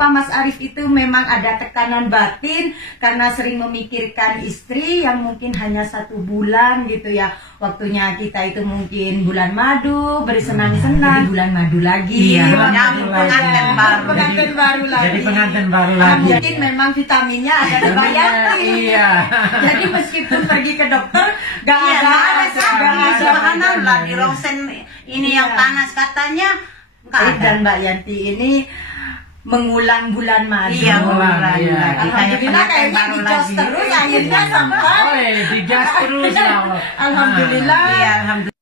apa Mas Arif itu memang ada tekanan batin karena sering memikirkan istri yang mungkin hanya 1 bulan gitu ya. Waktunya kita itu mungkin bulan madu, bersenang-senang, bulan madu lagi. Iya, pengantin baru lagi. Jadi pengantin baru lagi. Mungkin memang vitaminnya ada di Mbak Yanti. Iya. Jadi meskipun pergi ke dokter, gak ada lah di ronsen ini yang panas katanya. Arif dan Mbak Yanti ini mengulang bulan madu. Iya, mengulang. Alhamdulillah kayaknya dicos terus akhirnya sampai. Digas terus ya. Alhamdulillah. Iya, alhamdulillah.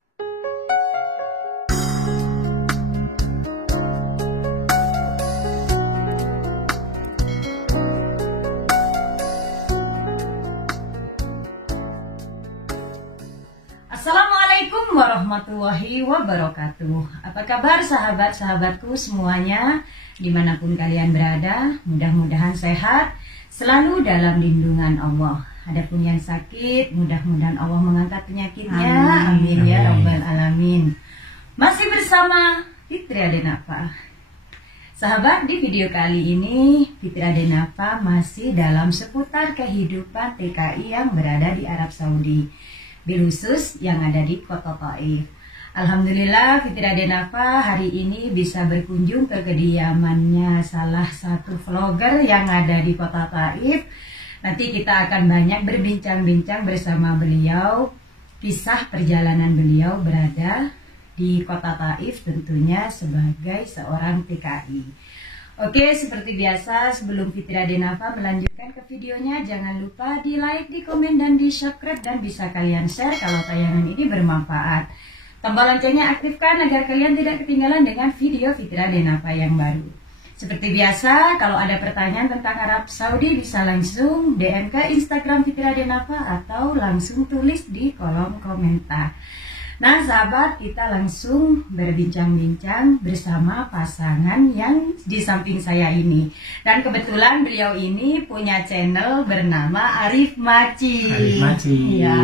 Assalamualaikum warahmatullahi wabarakatuh. Apa kabar sahabat-sahabatku semuanya, dimanapun kalian berada? Mudah-mudahan sehat, selalu dalam lindungan Allah. Adapun yang sakit, mudah-mudahan Allah mengangkat penyakitnya. Amin ya rabbal alamin. Masih bersama Fitri Adenapa. Sahabat, di video kali ini Fitri Adenapa masih dalam seputar kehidupan TKI yang berada di Arab Saudi, khusus yang ada di Kota Taif. Alhamdulillah Fitri Adenapa hari ini bisa berkunjung ke kediamannya salah satu vlogger yang ada di Kota Taif. Nanti kita akan banyak berbincang-bincang bersama beliau, kisah perjalanan beliau berada di Kota Taif tentunya sebagai seorang TKI. Oke, seperti biasa sebelum Fitri Adenapa melanjutkan ke videonya, jangan lupa di like, di komen, dan di subscribe, dan bisa kalian share kalau tayangan ini bermanfaat. Tombol loncengnya aktifkan agar kalian tidak ketinggalan dengan video Fitri Adenapa yang baru. Seperti biasa, kalau ada pertanyaan tentang Arab Saudi bisa langsung DM ke Instagram Fitri Adenapa atau langsung tulis di kolom komentar. Nah sahabat, kita langsung berbincang-bincang bersama pasangan yang di samping saya ini. Dan kebetulan beliau ini punya channel bernama Arif Maci. Arif Maci. Ya.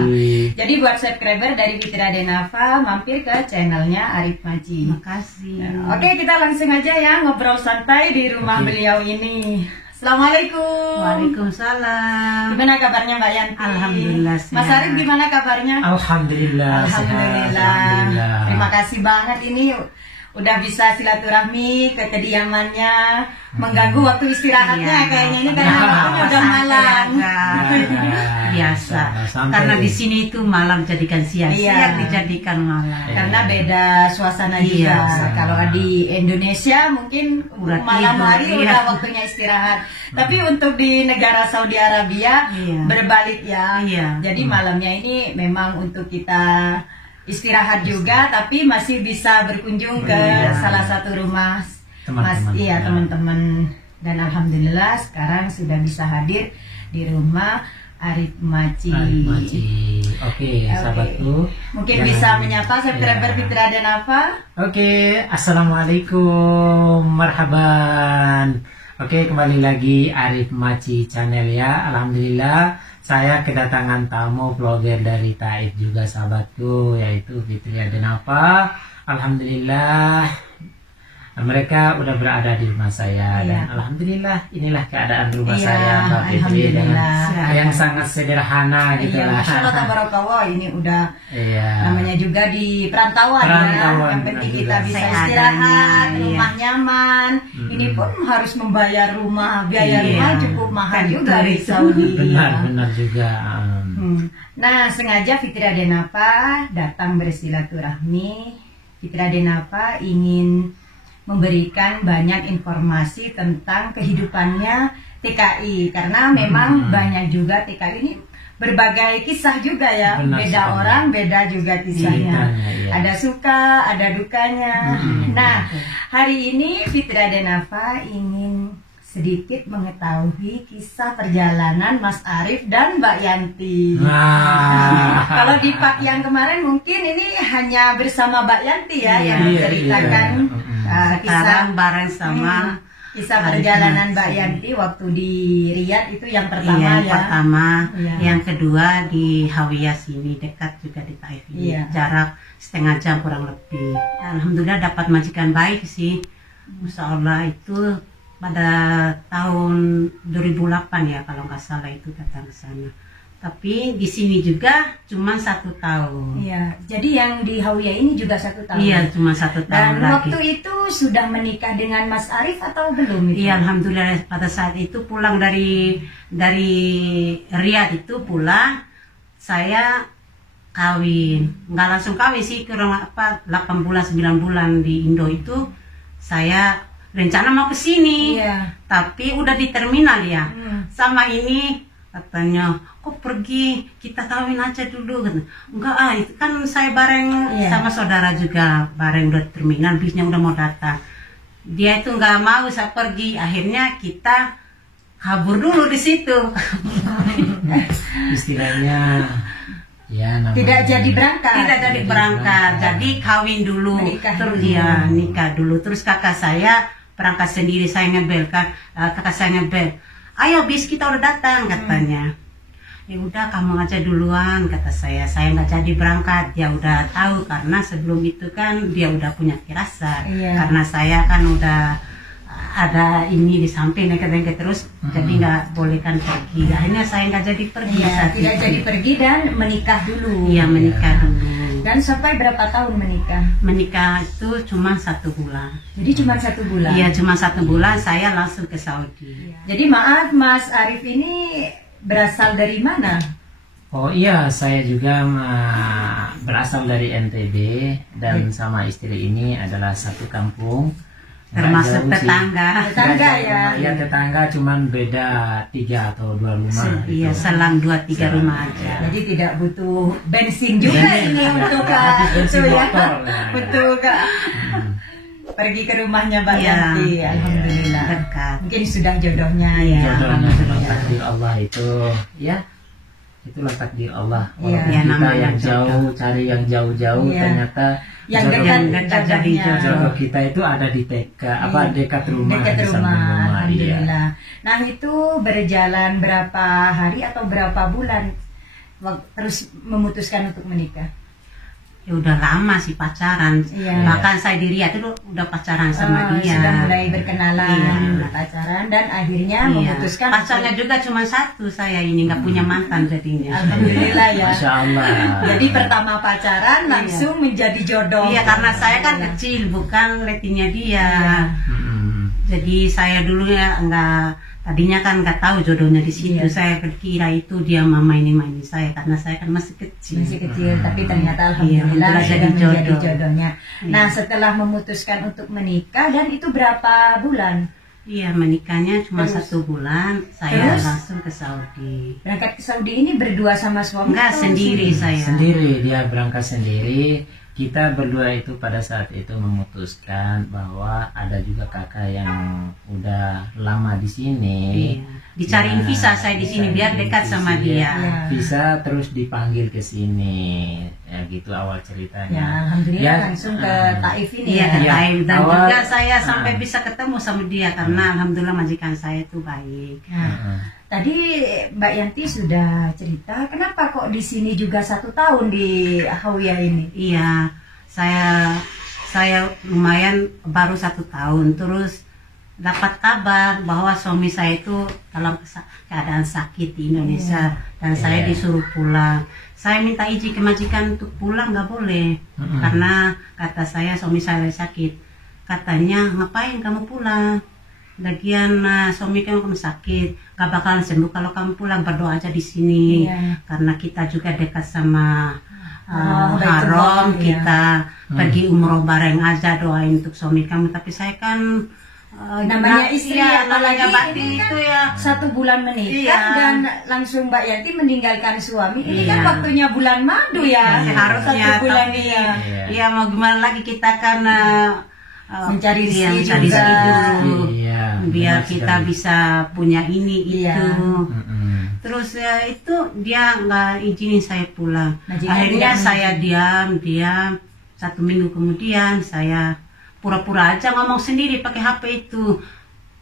Jadi buat subscriber dari Fitri Adenapa, mampir ke channelnya Arif Maci. Makasih. Nah, oke, kita langsung aja ya ngobrol santai di rumah beliau ini. Assalamualaikum. Waalaikumsalam. Gimana kabarnya Mbak Yanti? Alhamdulillah. Mas Arif gimana kabarnya? Alhamdulillah. Alhamdulillah. Terima kasih banget ini udah bisa silaturahmi ke kediamannya, mengganggu waktu istirahatnya kayaknya ini karena waktunya udah malam. Biasa. Karena di sini itu malam jadikan siang, siang dijadikan malam. Karena beda suasana juga. Kalau di Indonesia mungkin malam hari udah waktunya istirahat. Tapi untuk di negara Saudi Arabia berbalik ya. Jadi malamnya ini memang untuk kita istirahat juga, tapi masih bisa berkunjung ke salah satu rumah teman-teman. Dan alhamdulillah sekarang sudah bisa hadir di rumah Arif Maci. Oke, sahabatku. Mungkin bisa menyapa subscriber Fitri Adenapa. Oke, assalamualaikum, marhaban. Oke, kembali lagi Arif Maci channel ya. Alhamdulillah saya kedatangan tamu vlogger dari Taif juga sahabatku, yaitu Fitri Adenapa. Alhamdulillah mereka udah berada di rumah saya dan alhamdulillah inilah keadaan rumah saya Mbak Fitri yang sangat sederhana gitu lah. Masyaallah tabarakallah, ini udah namanya juga di perantauan ya. Yang penting kita bisa istirahat, rumah nyaman. Ini pun harus membayar rumah, biaya rumah cukup mahal juga di Saudi. Benar juga. Nah, sengaja Fitri Adenapa datang bersilaturahmi. Fitri Adenapa ingin memberikan banyak informasi tentang kehidupannya TKI, karena memang banyak juga TKI ini berbagai kisah juga ya. Beda orang, beda juga kisahnya. Ada suka, ada dukanya. Nah, hari ini Fitri Adenapa ingin sedikit mengetahui kisah perjalanan Mas Arif dan Mbak Yanti. Kalau di part yang kemarin mungkin ini hanya bersama Mbak Yanti ya yang menceritakan sekarang bareng sama kisah perjalanan Mbak Yanti waktu di Riyadh itu yang pertama yang kedua di Hawiyah sini dekat juga di Taif ini. Jarak setengah jam kurang lebih. Alhamdulillah dapat majikan baik sih. Masya Allah itu pada tahun 2008 ya kalau nggak salah itu datang ke sana. Tapi di sini juga cuma 1 tahun. Iya, jadi yang di Hawiyah ini juga 1 tahun. Iya, cuma 1 tahun Dan lagi. waktu itu sudah menikah dengan Mas Arif atau belum? Iya, alhamdulillah pada saat itu pulang dari Riyadh itu pulang, saya kawin. Nggak langsung kawin sih, kurang 8 bulan 9 bulan di Indo itu saya rencana mau ke sini. Iya. Tapi udah di terminal ya. Sama ini katanya, kok pergi, kita kawin aja dulu. Enggak itu kan saya bareng sama saudara juga, bareng udah di terminal, bisnya udah mau datang. Dia itu nggak mau saya pergi, akhirnya kita kabur dulu di situ. Istilahnya ya namanya Tidak jadi berangkat. Tidak jadi berangkat, jadi kawin dulu, Menikah terus dulu. ya nikah dulu. Terus kakak saya berangkat sendiri, saya ngebel kan, kakak saya ngebel, ayo bis kita udah datang katanya. Ya udah kamu aja duluan kata saya nggak jadi berangkat. Dia udah tahu karena sebelum itu kan dia udah punya firasat. Karena saya kan udah ada ini di samping nekat terus, jadi nggak boleh kan pergi. Akhirnya saya nggak jadi pergi. Tidak jadi pergi dan menikah dulu. Iya, menikah dulu. Dan sampai berapa tahun menikah? Menikah itu cuma 1 bulan. Jadi cuma 1 bulan. Iya, cuma 1 bulan saya langsung ke Saudi. Jadi maaf Mas Arif ini berasal dari mana? Oh iya, saya juga berasal dari NTB dan sama istri ini adalah satu kampung. Termasuk tetangga. Tetangga ya. Iya, tetangga, cuman beda 3 atau 2 rumah. Iya, selang 2-3 rumah aja. Jadi tidak butuh bensin juga ini untuk bensin itu ya. motor. Untuk pergi ke rumahnya Mbak Yanti. Alhamdulillah. Dekat. Mungkin sudah jodohnya ya. Jodohnya memang takdir Allah itu, ya. Itulah takdir Allah. Iya. Walaupun Ya, kita namanya yang jauh, cari yang jauh-jauh, Iya. ternyata Yang jodoh dekat dekat jadi jodohnya. jodoh kita itu ada di dekat rumah, Dekat di samping rumah, iya. alhamdulillah. Nah itu berjalan berapa hari atau berapa bulan terus memutuskan untuk menikah? Ya udah lama sih pacaran. Iya. Bahkan saya di Riyadh itu udah pacaran sama dia. Sudah mulai berkenalan, Iya. pacaran dan akhirnya Iya. memutuskan. Pacarnya juga cuma 1 saya ini, nggak punya mantan jadinya. Alhamdulillah ya. Masya Allah. Jadi pertama pacaran langsung menjadi jodoh. Iya, karena saya kan kecil, bukan ratingnya dia. Mm-mm. Jadi saya dulu ya tadinya kan nggak tahu jodohnya di situ. Iya. Saya kira itu dia mama ini saya karena saya kan masih kecil. Masih kecil, tapi ternyata alhamdulillah Alhamdulillah sudah jadi menjadi jodoh. jodohnya. Iya. Nah setelah memutuskan untuk menikah dan itu berapa bulan? Iya, menikahnya cuma Terus? 1 bulan, saya Terus? langsung ke Saudi. Berangkat ke Saudi ini berdua sama suami? Enggak, atau sendiri saya. Sendiri, dia berangkat sendiri. Kita berdua itu pada saat itu memutuskan bahwa ada juga kakak yang udah lama di sini. Iya. Dicariin Ya, visa saya di sini biar dekat sama dia. Iya. Visa terus dipanggil ke sini. Ya gitu awal Ya ceritanya. alhamdulillah Ya, langsung ke Taif ini Iya, ke ya. Taif. Dan awal- juga saya sampai bisa ketemu sama dia karena alhamdulillah majikan saya itu baik. Nah, tadi Mbak Yanti sudah cerita kenapa kok di sini juga 1 tahun di Hawiyah ini? Iya, saya lumayan baru 1 tahun, terus dapat kabar bahwa suami saya itu dalam keadaan sakit di Indonesia dan saya Iya. disuruh pulang. Saya minta izin ke majikan untuk pulang, nggak boleh karena kata saya suami saya sakit. Katanya ngapain kamu pulang? Lagian suami kamu sakit, gak bakalan sembuh kalau kamu pulang, berdoa aja di sini. Iya. Karena kita juga dekat sama Baitul haram, Maqdis, kita pergi umroh bareng aja, doain untuk suami kamu. Tapi saya kan Namanya istri, apalagi batin ini kan itu ya. 1 bulan menikah Iya. dan langsung Mbak Yanti meninggalkan suami. Ini Iya. kan waktunya bulan madu ya. Seharusnya 1 bulan tapi ya. ya mau gimana lagi, kita kan Mencari iya, rezeki mencari juga. rezeki dulu. Iya, Biar benar kita sekali. bisa punya ini Iya. itu. Mm-mm. Terus ya itu dia nggak izinin saya pulang. Majikan Akhirnya tidak saya diam. 1 minggu kemudian saya pura-pura aja ngomong sendiri pakai HP itu,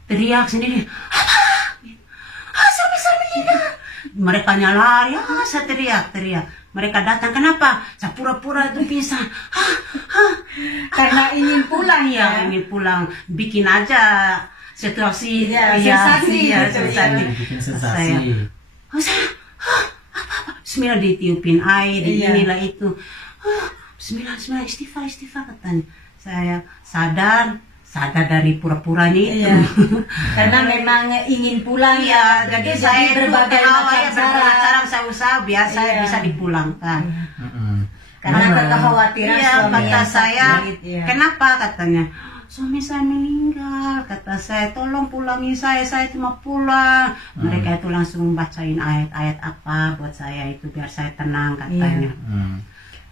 teriak sendiri, suami saya meninggal. Mereka lari, saya teriak. Mereka datang, kenapa? Saya pura-pura itu pingsan. Karena ingin pulang Ya, ya. ingin pulang, bikin aja situasi sensasi ya, gitu, sensasi. Bikin sensasi. Saya Bismillah ditiupin air, inilah itu. Bismillah, Bismillah, istighfar katanya. Saya sadar dari pura-puranya itu. Karena memang ingin pulang ya. Jadi saya berbagai macam cara saya usaha biar saya bisa dipulangkan. Karena kekhawatiran suami kata yang saya, sakit, kenapa katanya? Suami saya meninggal, kata saya, tolong pulangi saya cuma pulang. Mereka itu langsung bacain ayat-ayat apa buat saya itu biar saya tenang katanya.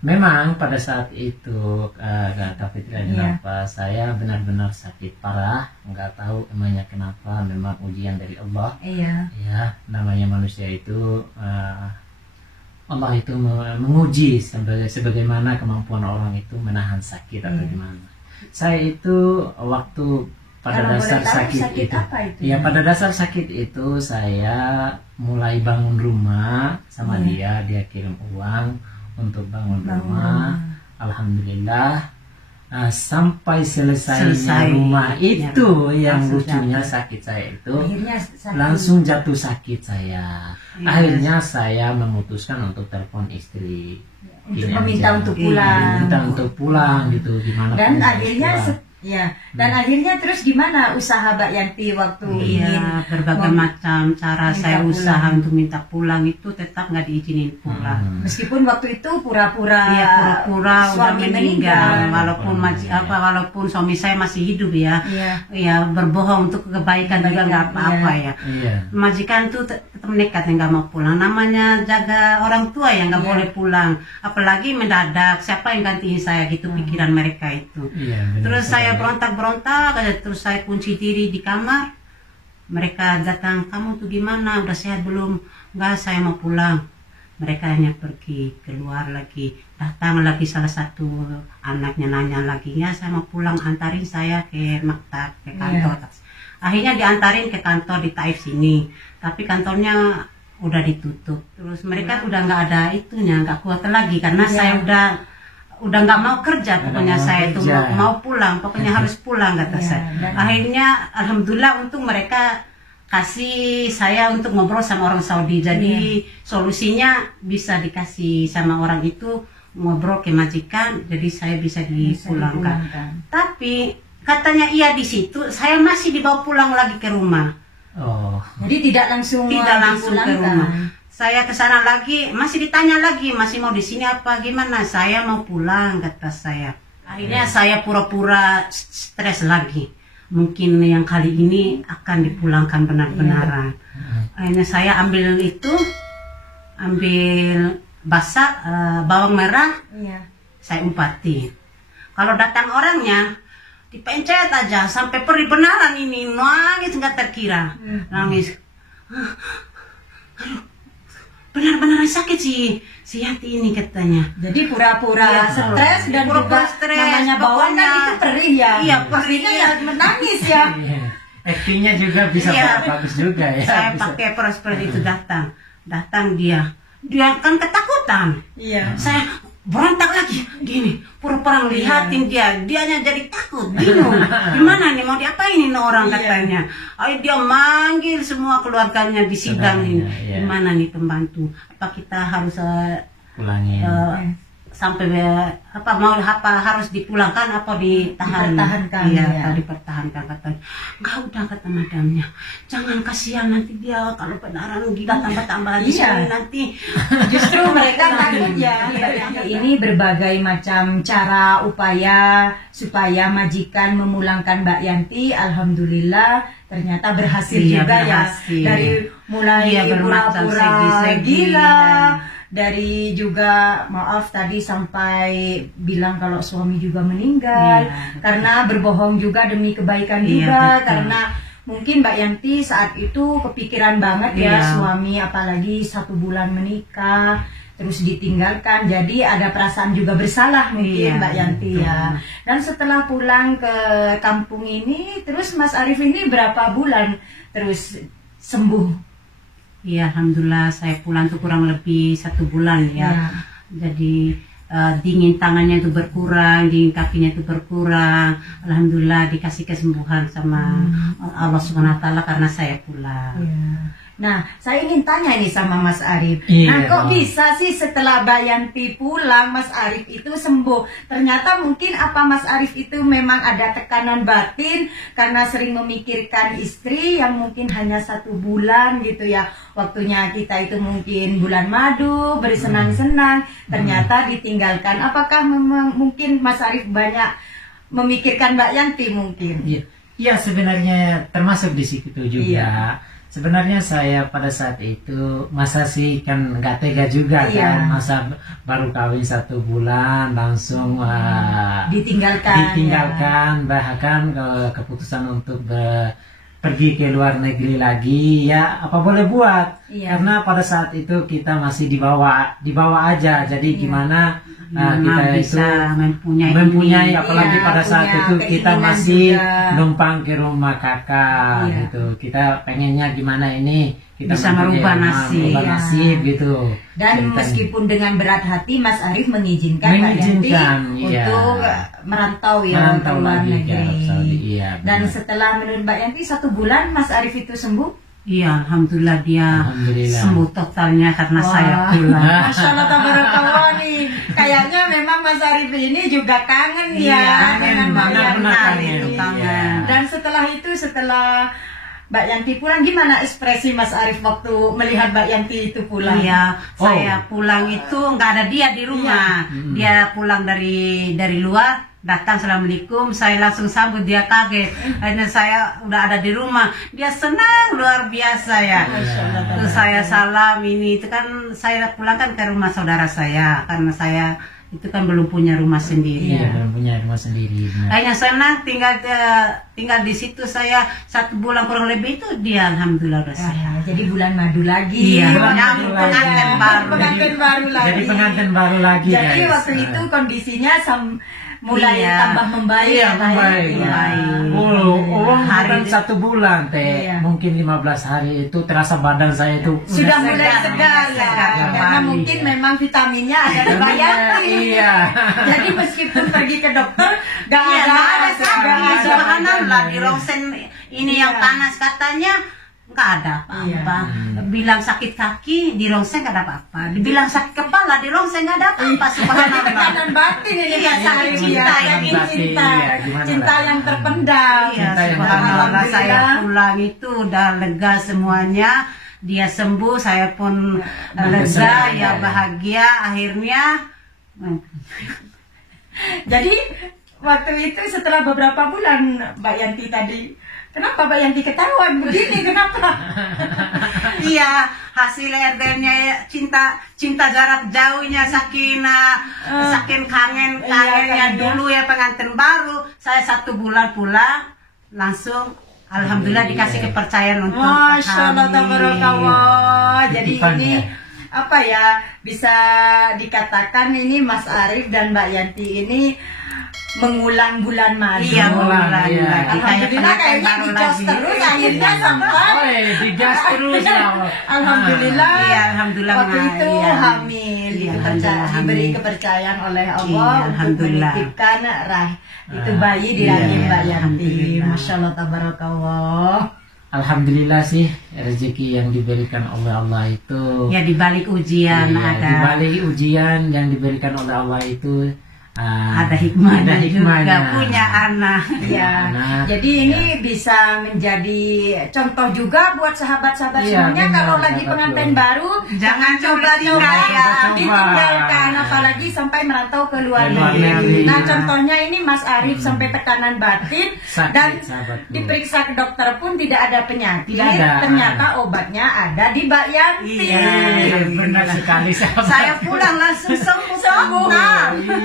Memang pada saat itu Kak Fitria kenapa saya benar-benar sakit parah, nggak tahu emangnya kenapa, memang ujian dari Allah. Ya, namanya manusia itu Allah itu menguji sebagaimana kemampuan orang itu menahan sakit atau gimana. Saya itu waktu pada dasar sakit itu, ya pada dasar sakit itu saya mulai bangun rumah sama dia kirim uang untuk bangun rumah. Alhamdulillah sampai selesai rumah itu yang lucunya sakit saya itu langsung jatuh sakit saya. Akhirnya saya memutuskan untuk telepon istri untuk meminta untuk pulang, gitu gimana. Dan akhirnya akhirnya terus gimana usaha Mbak Yanti waktu ingin berbagai macam cara saya usaha untuk minta pulang itu tetap nggak diizinin pulang. Meskipun waktu itu pura-pura udah meninggal, walaupun suami saya masih hidup ya berbohong untuk kebaikan juga nggak apa-apa ya. Majikan tuh tetap nekat nggak mau pulang. Namanya jaga orang tua yang nggak boleh pulang, apalagi mendadak siapa yang gantiin saya gitu pikiran mereka itu. Terus saya berontak aja, terus saya kunci diri di kamar. Mereka datang, kamu tuh gimana, udah sehat belum? Enggak, saya mau pulang. Mereka hanya pergi keluar lagi, datang lagi salah satu anaknya nanya lagi, ya saya mau pulang, antarin saya ke maktab, ke kantor. Akhirnya diantarin ke kantor di Taif sini, tapi kantornya udah ditutup. Terus mereka udah nggak ada itunya, nggak kuat lagi karena saya udah nggak mau kerja, pokoknya saya itu mau pulang, pokoknya harus pulang kata saya. Akhirnya alhamdulillah untung mereka kasih saya untuk ngobrol sama orang Saudi, jadi solusinya bisa dikasih sama orang itu, ngobrol ke majikan, jadi saya bisa dipulangkan. Tapi katanya di situ saya masih dibawa pulang lagi ke rumah. Jadi tidak langsung ke rumah. Saya ke sana lagi, masih ditanya lagi, masih mau di sini apa gimana? Saya mau pulang kata saya. Akhirnya saya pura-pura stres lagi. Mungkin yang kali ini akan dipulangkan benar-benaran. Akhirnya saya ambil basah bawang merah, saya umpatin. Kalau datang orangnya dipencet aja sampai perih benaran ini, nangis nggak terkira, nangis. Benar-benar sakit si Yanti ini katanya. Jadi pura-pura stres dan pura-pura stres. Namanya bawang kan itu perih ya. Iya, perihnya ya menangis ya. Aktingnya juga bisa bagus juga ya. Saya pakai seperti itu datang dia kan ketakutan. Saya berontak lagi gini, pura-pura ngelihatin dianya jadi takut, bingung gimana nih mau diapain ini orang katanya. Ayo dia manggil semua keluarganya di sidang ini, gimana nih pembantu, apa kita harus pulangin sampai harus dipulangkan apa dipertahankan katanya. Enggak, udah kata madamnya, jangan kasihan nanti dia kalau benaran gila tambah-tambah di sini nanti. Justru mereka takut ya. Ini berbagai macam cara upaya supaya majikan memulangkan Mbak Yanti. Alhamdulillah ternyata berhasil juga berhasil. Dari mulai pura-pura gila, dari juga maaf tadi sampai bilang kalau suami juga meninggal karena berbohong juga demi kebaikan juga, karena mungkin Mbak Yanti saat itu kepikiran banget suami, apalagi 1 bulan menikah terus ditinggalkan, jadi ada perasaan juga bersalah mungkin Mbak Yanti ya. Dan setelah pulang ke kampung ini, terus Mas Arif ini berapa bulan terus sembuh? Iya, alhamdulillah saya pulang tuh kurang lebih 1 bulan ya. Jadi dingin tangannya itu berkurang, dingin kakinya itu berkurang. Alhamdulillah dikasih kesembuhan sama Allah Subhanahu Wa Taala karena saya pulang. Nah, saya ingin tanya ini sama Mas Arif. Iya, Nah, kok Bang. bisa sih setelah Mbak Yanti pulang, Mas Arif itu sembuh? Ternyata mungkin apa Mas Arif itu memang ada tekanan batin karena sering memikirkan istri yang mungkin hanya 1 bulan gitu ya. Waktunya kita itu mungkin bulan madu, bersenang-senang, ternyata ditinggalkan. Apakah memang mungkin Mas Arif banyak memikirkan Mbak Yanti mungkin? Iya, sebenarnya termasuk di situ juga. Iya. Sebenarnya saya pada saat itu masa sih kan nggak tega juga Iya. kan, masa baru kawin 1 bulan langsung Ditinggalkan. bahkan keputusan untuk pergi ke luar negeri lagi, ya apa boleh buat. Iya. Karena pada saat itu kita masih dibawa aja, jadi gimana kita itu bisa mempunyai mempunyai ini. apalagi Iya, pada saat punya itu kita keinginan masih juga. numpang ke rumah kakak Iya. gitu. Kita pengennya gimana ini kita Bisa mempunyai merubah rumah, nasib. merubah Iya. nasib gitu. Dan Ceritanya. meskipun dengan berat hati Mas Arif mengizinkan Mbak Yanti Mengizinkan, iya. untuk merantau ya Merantau ke luar lagi ke negeri. Arab Saudi, iya, Dan benar. setelah menurut Mbak Yanti 1 bulan Mas Arif itu sembuh. Iya, alhamdulillah dia Alhamdulillah. sembuh totalnya karena saya Wah, pulang. Masya Allah tabarakallah nih. Kayaknya memang Mas Arif ini juga kangen ya Iya, dengan Mbak benar-benar Yanti. kangen. itu kangen. Iya. Dan setelah Mbak Yanti pulang, gimana ekspresi Mas Arif waktu melihat Mbak Yanti itu pulang? Iya, Oh. saya pulang itu nggak ada dia di rumah. Iya. Dia pulang dari luar, datang assalamualaikum, saya langsung sambut, dia kaget. Akhirnya saya udah ada di rumah, dia senang luar biasa ya. Masya Allah. Terus saya salam ini, itu kan saya pulang kan ke rumah saudara saya karena saya itu kan belum punya rumah sendiri. Iya, belum punya rumah sendiri. benar. Kayaknya senang tinggal di situ saya 1 bulan kurang lebih itu dia alhamdulillah udah sehat. Ah, jadi bulan madu lagi. Iya, Bulan nyambung madu lagi. pengantin baru. Pengantin baru lagi. Jadi pengantin baru lagi, Jadi guys. waktu itu kondisinya mulai Iya. tambah membaik. Iya, ya, membaik. Iya. Uang Hari bukan ini- 1 bulan teh, Iya. mungkin 15 hari itu terasa badan saya itu Sudah udah mulai segar ya, segar karena kembali, mungkin ya. memang vitaminnya ada di Mbak Yanti. Iya. Jadi meskipun pergi ke dokter, gak Iya, ada, nggak ada sakit. nggak ada. Subhanallah di rongsen ini yang Iya. panas katanya nggak ada apa-apa. Bilang sakit kaki di rongsen nggak ada apa-apa. Dibilang sakit kepala di rongsen nggak ada apa-apa. Jadi Subhanallah. tekanan batin ini Iya, Mas Arif, cinta, ya. ini Cinta, cinta. Iya, gimana cinta lah. yang terpendam. Iya, Cinta yang subhanallah saya Alhamdulillah. pulang itu udah lega semuanya. Dia sembuh, saya pun lega, senang, ya ya. bahagia akhirnya. Jadi waktu itu setelah beberapa bulan Mbak Yanti tadi, kenapa Mbak Yanti ketahuan begini? Kenapa? Iya, hasil RD-nya ya, cinta jarak jauhnya saking kangennya kangen, dulu ya pengantin baru. Saya 1 bulan pulang langsung alhamdulillah dikasih kepercayaan untuk Masya Allah, hamil. tabarakallah. Jadi Titipan, ini ya. apa ya, bisa dikatakan ini Mas Arif dan Mbak Yanti ini mengulang bulan madu. Iya, mengulang Iya. lagi. Alhamdulillah Kayak kayaknya baru dicos lagi. terus akhirnya sampai Oi, digas terus ya. Alhamdulillah. Iya, alhamdulillah, Waktu Ma. itu Iya. hamil, Iya, dipercaya, alhamdulillah, diberi hamil. kepercayaan oleh Iya, Allah untuk alhamdulillah. menitipkan itu bayi di rahim Iya, Mbak Yanti. alhamdulillah. Masya Allah, tabarakallah. Alhamdulillah sih rezeki yang diberikan oleh Allah itu. Ya di balik ujian Iya, ada di balik ujian yang diberikan oleh Allah itu ada hikmahnya, ada hikmahnya. juga punya anak. Ya, Anak. jadi ini bisa menjadi contoh juga buat sahabat-sahabat Iya, semuanya. benar, Kalau lagi sahabat pengantin tuh. baru, Jangan coba-coba ditinggal, ya, coba. ditinggalkan, apalagi sampai merantau ke luar Ke luar negeri. negeri. Nah, contohnya ini Mas Arif sampai tekanan batin Sakit, dan sahabatku. diperiksa ke dokter pun tidak ada penyakit. Tidak ada. Ternyata obatnya ada di Mbak Yanti. Iya, benar sekali sahabat. Saya pulang langsung sembuh. Sembuh.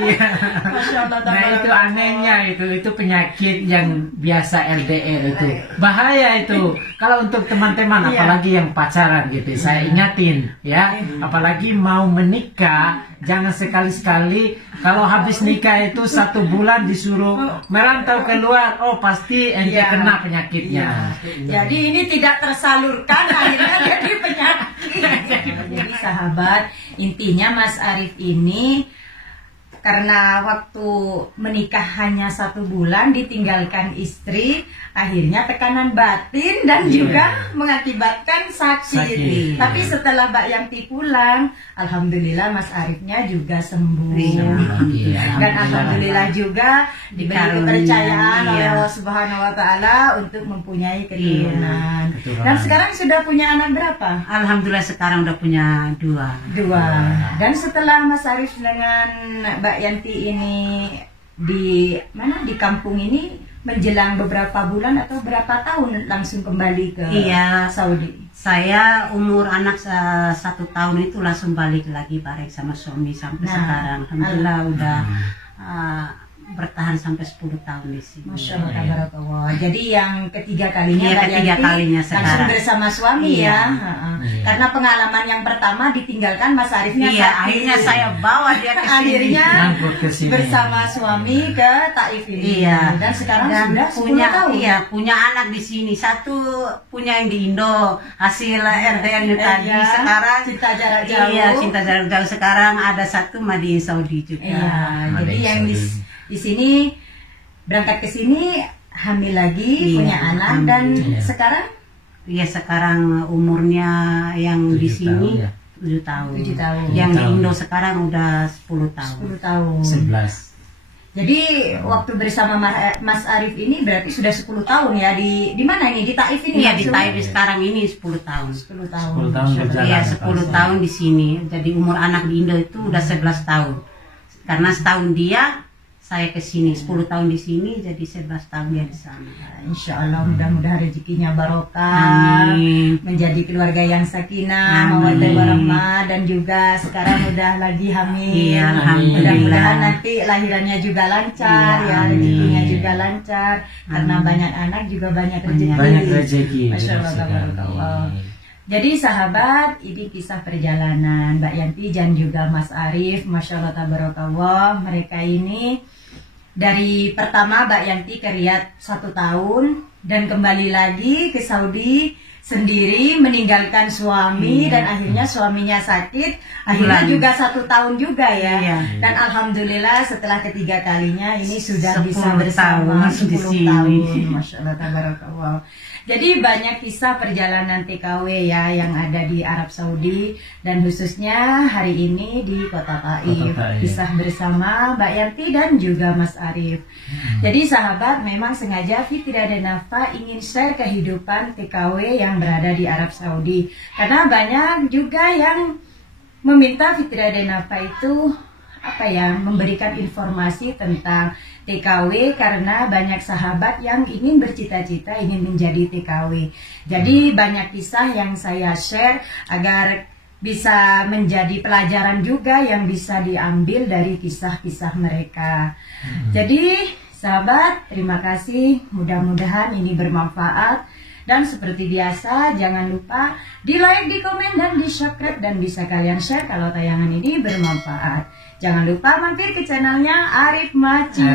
Iya. Masya Allah, Nah itu anehnya itu penyakit yang biasa LDR itu bahaya itu kalau untuk teman-teman Iya. apalagi yang pacaran gitu saya ingatin ya apalagi mau menikah jangan sekali-sekali kalau habis nikah itu 1 bulan disuruh merantau keluar pasti ente Iya. kena penyakitnya. Jadi ini tidak tersalurkan akhirnya jadi penyakit. Jadi sahabat, intinya Mas Arif ini karena waktu menikah hanya 1 bulan ditinggalkan istri, akhirnya tekanan batin dan juga mengakibatkan sakit. Tapi setelah Mbak Yanti pulang, alhamdulillah Mas Arifnya juga sembuh. Dan alhamdulillah juga diberi kepercayaan oleh Allah Subhanahu wa taala untuk mempunyai keturunan. Dan sekarang sudah punya anak berapa? Alhamdulillah sekarang udah punya 2. Dan setelah Mas Arif dengan Mbak Yanti ini di kampung ini menjelang beberapa bulan atau berapa tahun langsung kembali ke Saudi? Saya umur anak 1 tahun itu langsung balik lagi bareng sama suami sampai sekarang. Alhamdulillah udah bertahan sampai 10 tahun di sini. Masya Allah, tabarakallah. Jadi yang ketiga kalinya sekarang langsung bersama suami ya. Karena pengalaman yang pertama ditinggalkan Mas Arifnya sakit. Akhirnya saya bawa dia ke sini. Akhirnya bersama suami ke Taif ini. Dan sekarang sudah 10 tahun. Punya anak di sini. 1 punya yang di Indo, hasil RDN tadi. Sekarang cinta jarak jauh. Cinta jarak jauh. Sekarang ada 1 di Saudi juga. Jadi yang di sini berangkat ke sini hamil lagi, punya anak dan sekarang sekarang umurnya yang di sini 7 tahun. Yang di Indo sekarang udah 10 tahun. 10 tahun. 11. Jadi waktu bersama Mas Arif ini berarti sudah 10 tahun ya di mana ini? Di Taif ini? Di Taif sekarang ini 10 tahun. 10 tahun. 10 tahun berjalan. 10 tahun di sini. Jadi umur anak di Indo itu udah 11 tahun. Karena setahun dia, saya ke sini 10 tahun di sini, jadi 11 tahun dia di sana. Insya Allah mudah-mudahan rezekinya barokah, menjadi keluarga yang sakinah, mawaddah warahmah, dan juga sekarang udah lagi hamil. Mudah-mudahan nanti lahirannya juga lancar, rezekinya juga lancar, karena banyak anak juga banyak rezeki. Banyak rezeki. Masya Allah, tabarakallah. Jadi sahabat, ini kisah perjalanan Mbak Yanti dan juga Mas Arif. Masya Allah, tabarakallah. Mereka ini dari pertama Mbak Yanti ke Riyadh 1 tahun dan kembali lagi ke Saudi sendiri, meninggalkan suami dan akhirnya suaminya sakit. Akhirnya juga 1 tahun juga ya. Dan alhamdulillah setelah ketiga kalinya ini sudah bisa bersama 10 tahun. Masya Allah, tabarakallah. Jadi banyak kisah perjalanan TKW ya yang ada di Arab Saudi dan khususnya hari ini di Kota Taif. Kisah bersama Mbak Yanti dan juga Mas Arif. Jadi sahabat, memang sengaja Fitria dan Nafa ingin share kehidupan TKW yang berada di Arab Saudi. Karena banyak juga yang meminta Fitria dan Nafa itu memberikan informasi tentang TKW karena banyak sahabat yang ingin bercita-cita ingin menjadi TKW. Jadi banyak kisah yang saya share agar bisa menjadi pelajaran juga yang bisa diambil dari kisah-kisah mereka. Jadi sahabat, terima kasih, mudah-mudahan ini bermanfaat. Dan seperti biasa, jangan lupa di like, di komen, dan di subscribe, dan bisa kalian share kalau tayangan ini bermanfaat. Jangan lupa mampir ke channelnya Arif Maci.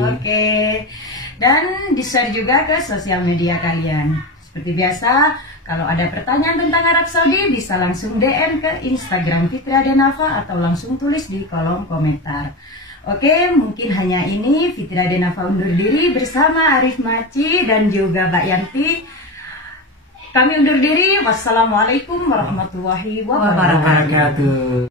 Oke. Dan di share juga ke sosial media kalian. Seperti biasa, kalau ada pertanyaan tentang Arab Saudi bisa langsung DM ke Instagram Fitria dan Nafa atau langsung tulis di kolom komentar. Oke, mungkin hanya ini. Fitria dan Nafa undur diri bersama Arif Maci dan juga Mbak Yanti. Kami undur diri. Wassalamualaikum warahmatullahi wabarakatuh.